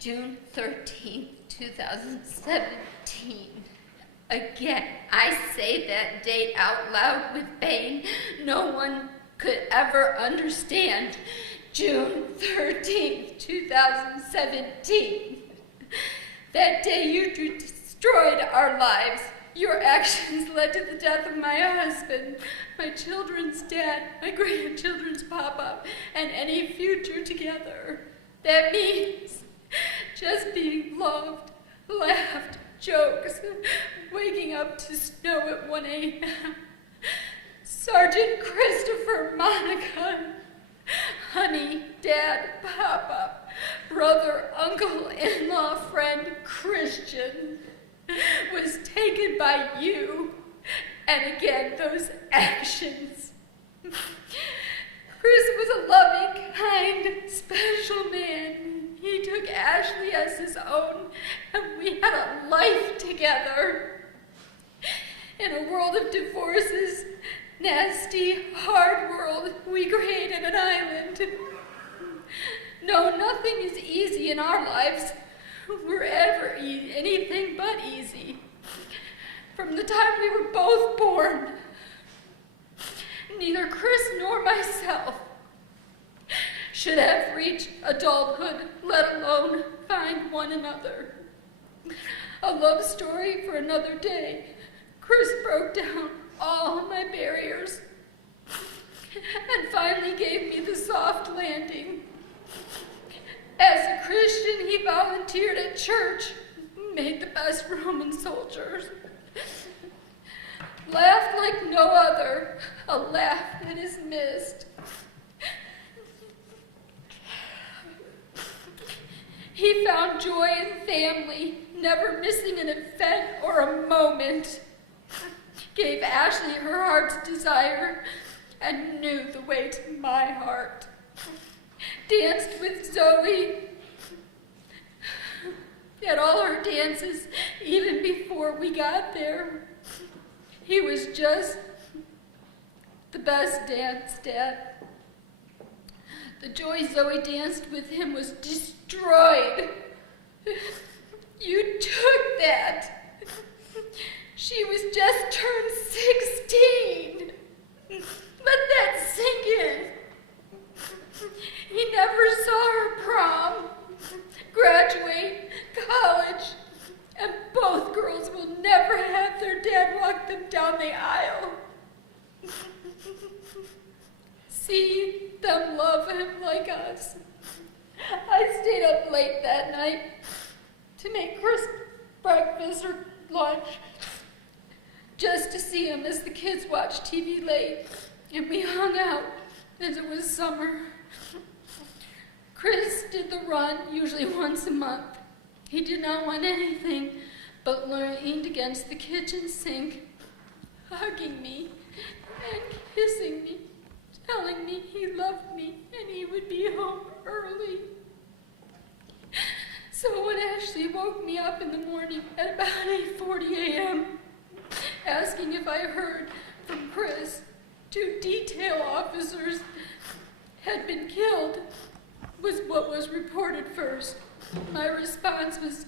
June 13th, 2017. Again, I say that date out loud with pain no one could ever understand. June 13th, 2017. That day you destroyed our lives. Your actions led to the death of my husband, my children's dad, my grandchildren's papa, and any future together. That means just being loved, laughed, jokes, waking up to snow at 1 a.m. Sergeant Christopher, Monica, honey, dad, papa, brother, uncle, in-law, friend, Christian, was taken by you, and again, those actions. Chris was a loving, kind, special man. He took Ashley as his own, and we had a life together. In a world of divorces, nasty, hard world, we created an island. No, nothing is easy in our lives. We're ever anything but easy. From the time we were both born, neither Chris nor myself should have reached adulthood, let alone find one another. A love story for another day. Chris broke down all my barriers and finally gave me the soft landing. As a Christian, he volunteered at church, made the best Roman soldiers, laughed like no other, a laugh that is missed. He found joy in family, never missing an event or a moment. Gave Ashley her heart's desire and knew the way to my heart. Danced with Zoe at all her dances, even before we got there. He was just the best dance dad. The joy Zoe danced with him was destroyed. You took that. She was just turned 16. Let that sink in. He never saw her prom, graduate, college, and both girls will never have their dad walk them down the aisle. See them love him like us. I stayed up late that night to make Chris breakfast or lunch, just to see him as the kids watched TV late, and we hung out as it was summer. Chris did the run usually once a month. He did not want anything but leaned against the kitchen sink, hugging me and kissing me, telling me he loved me and he would be home early. So when Ashley woke me up in the morning at about 8:40 a.m., asking if I heard from Chris, 2 detail officers had been killed, was what was reported first. My response was,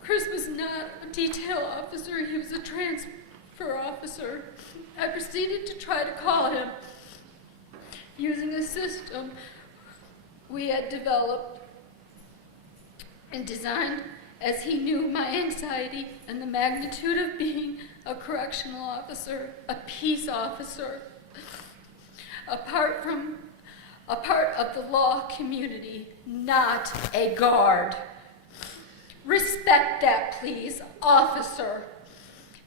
Chris was not a detail officer, he was a transfer officer. I proceeded to try to call him using a system we had developed and designed, as he knew my anxiety and the magnitude of being a correctional officer, a peace officer, a part of the law community, not a guard. Respect that, please, officer.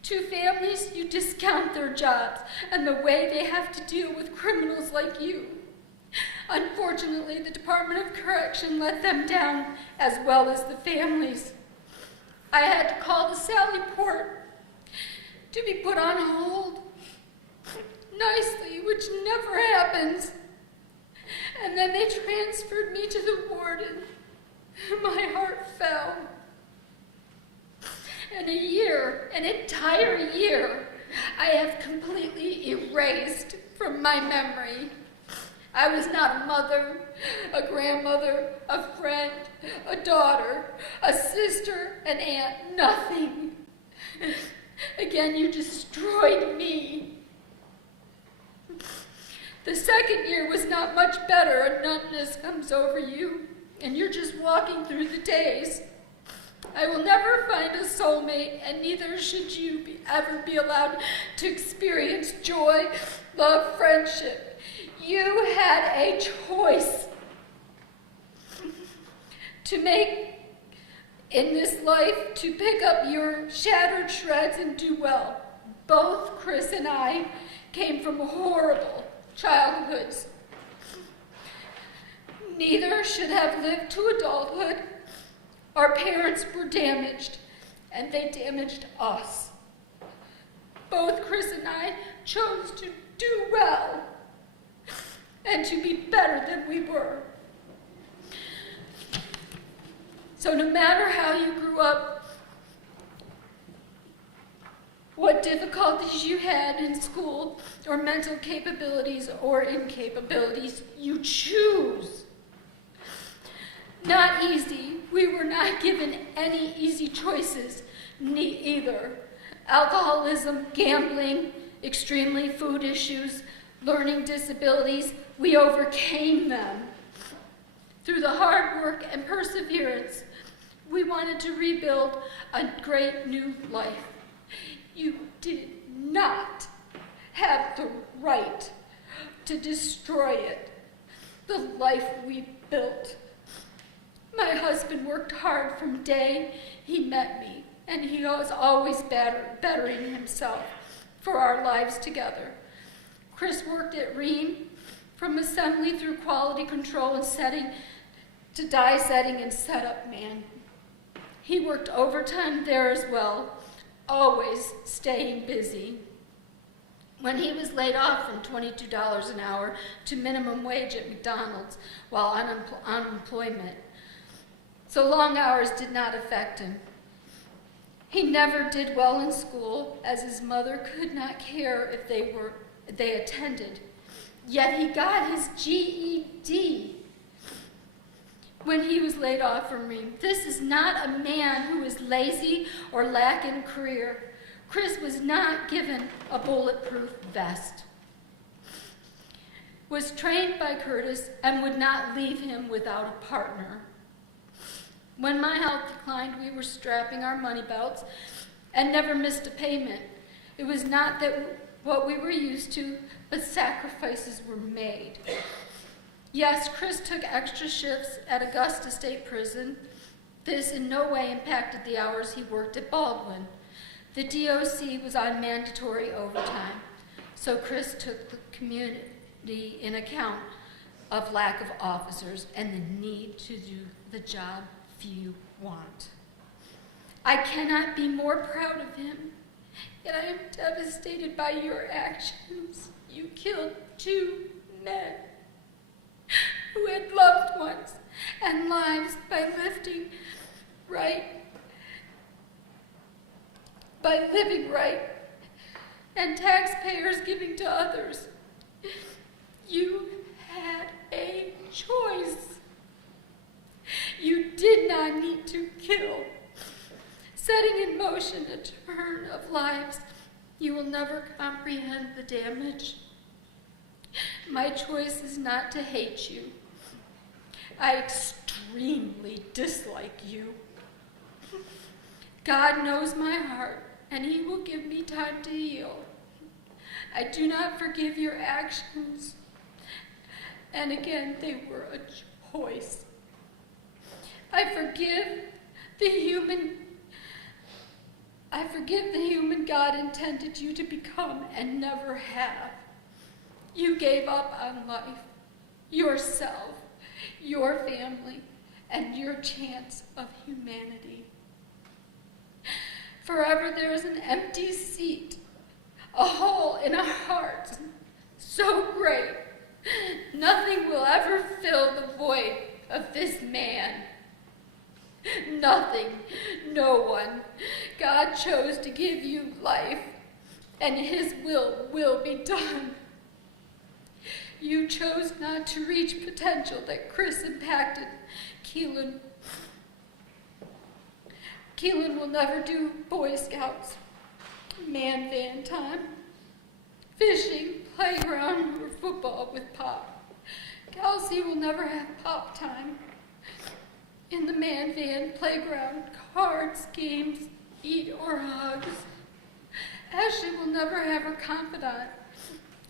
To families, you discount their jobs and the way they have to deal with criminals like you. Unfortunately, the Department of Correction let them down, as well as the families. I had to call the Sally Port to be put on hold, nicely, which never happens. And then they transferred me to the warden. My heart fell. In a year, an entire year, I have completely erased from my memory. I was not a mother, a grandmother, a friend, a daughter, a sister, an aunt, nothing. Again, you destroyed me. The second year was not much better. A numbness comes over you, and you're just walking through the days. I will never find a soulmate, and neither should you ever be allowed to experience joy, love, friendship. You had a choice to make in this life, to pick up your shattered shreds and do well. Both Chris and I came from horrible childhoods. Neither should have lived to adulthood. Our parents were damaged, and they damaged us. Both Chris and I chose to do well and to be better than we were. So no matter how you grew up, what difficulties you had in school, or mental capabilities or incapabilities, you choose. Not easy. We were not given any easy choices, either. Alcoholism, gambling, extremely food issues, learning disabilities, we overcame them. Through the hard work and perseverance, we wanted to rebuild a great new life. You did not have the right to destroy it, the life we built. My husband worked hard from the day he met me, and he was always bettering himself for our lives together. Chris worked at Ream, from assembly through quality control and setting to die setting and setup man. He worked overtime there as well, always staying busy. When he was laid off from $22 an hour to minimum wage at McDonald's while unemployment, so long hours did not affect him. He never did well in school, as his mother could not care if they attended. Yet he got his GED when he was laid off from Ream. This is not a man who is lazy or lacking career. Chris was not given a bulletproof vest, was trained by Curtis, and would not leave him without a partner. When my health declined, we were strapping our money belts and never missed a payment. It was not that what we were used to, but sacrifices were made. Yes, Chris took extra shifts at Augusta State Prison. This in no way impacted the hours he worked at Baldwin. The DOC was on mandatory overtime, so Chris took the community in account of lack of officers and the need to do the job few want. I cannot be more proud of him, yet I am devastated by your actions. You killed 2 men who had loved ones and lives by living right, and taxpayers giving to others. You had a choice. You did not need to kill. Setting in motion a turn of lives, you will never comprehend the damage. My choice is not to hate you. I extremely dislike you. God knows my heart, and he will give me time to heal. I do not forgive your actions. And again, they were a choice. I forgive the human God intended you to become and never have. You gave up on life, yourself, your family, and your chance of humanity. Forever there is an empty seat, a hole in our hearts so great, nothing will ever fill the void of this man. Nothing, no one. God chose to give you life, and his will be done. You chose not to reach potential that Chris impacted. Keelan will never do Boy Scouts, man van time, fishing, playground, or football with Pop. Kelsey will never have Pop time. In the man van, playground, cards, games, eat or hugs. Ashley will never have her confidant,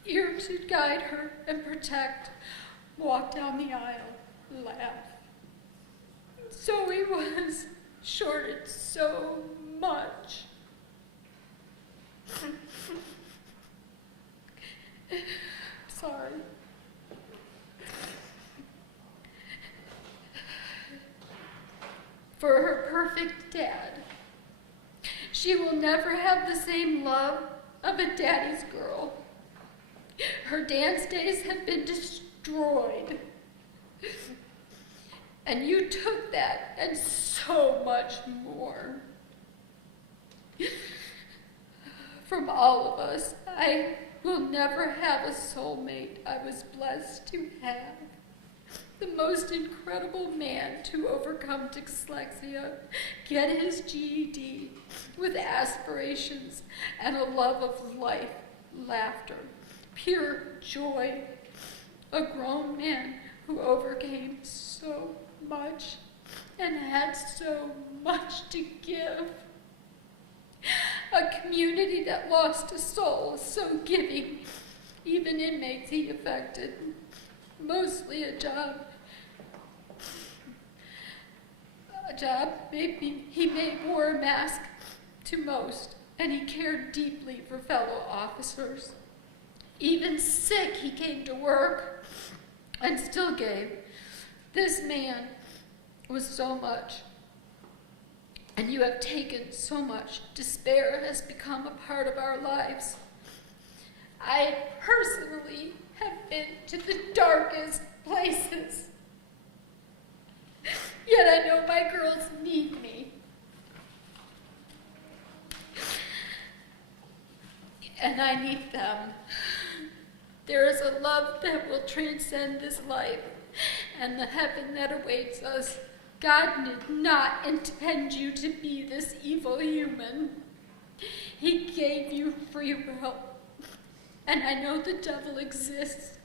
ear to guide her and protect, walk down the aisle, laugh. Zoe was shorted so much. Sorry. For her perfect dad. She will never have the same love of a daddy's girl. Her dance days have been destroyed. And you took that and so much more. From all of us, I will never have a soulmate I was blessed to have. The most incredible man to overcome dyslexia, get his GED with aspirations and a love of life, laughter, pure joy. A grown man who overcame so much and had so much to give. A community that lost a soul so giving, even inmates he affected. Mostly a job. Maybe he wore a mask to most, and he cared deeply for fellow officers. Even sick, he came to work and still gave. This man was so much, and you have taken so much. Despair has become a part of our lives. I personally have been to the darkest places. Yet I know my girls need me. And I need them. There is a love that will transcend this life and the heaven that awaits us. God did not intend you to be this evil human. He gave you free will. And I know the devil exists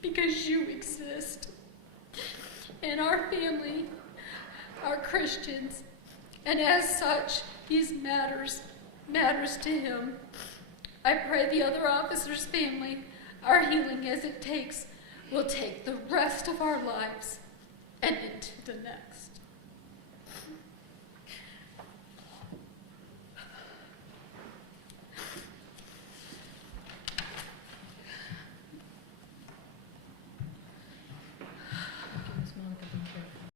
because you exist. And our family are Christians, and as such, these matters to him. I pray the other officers' family, our healing as it takes, will take the rest of our lives and into the next.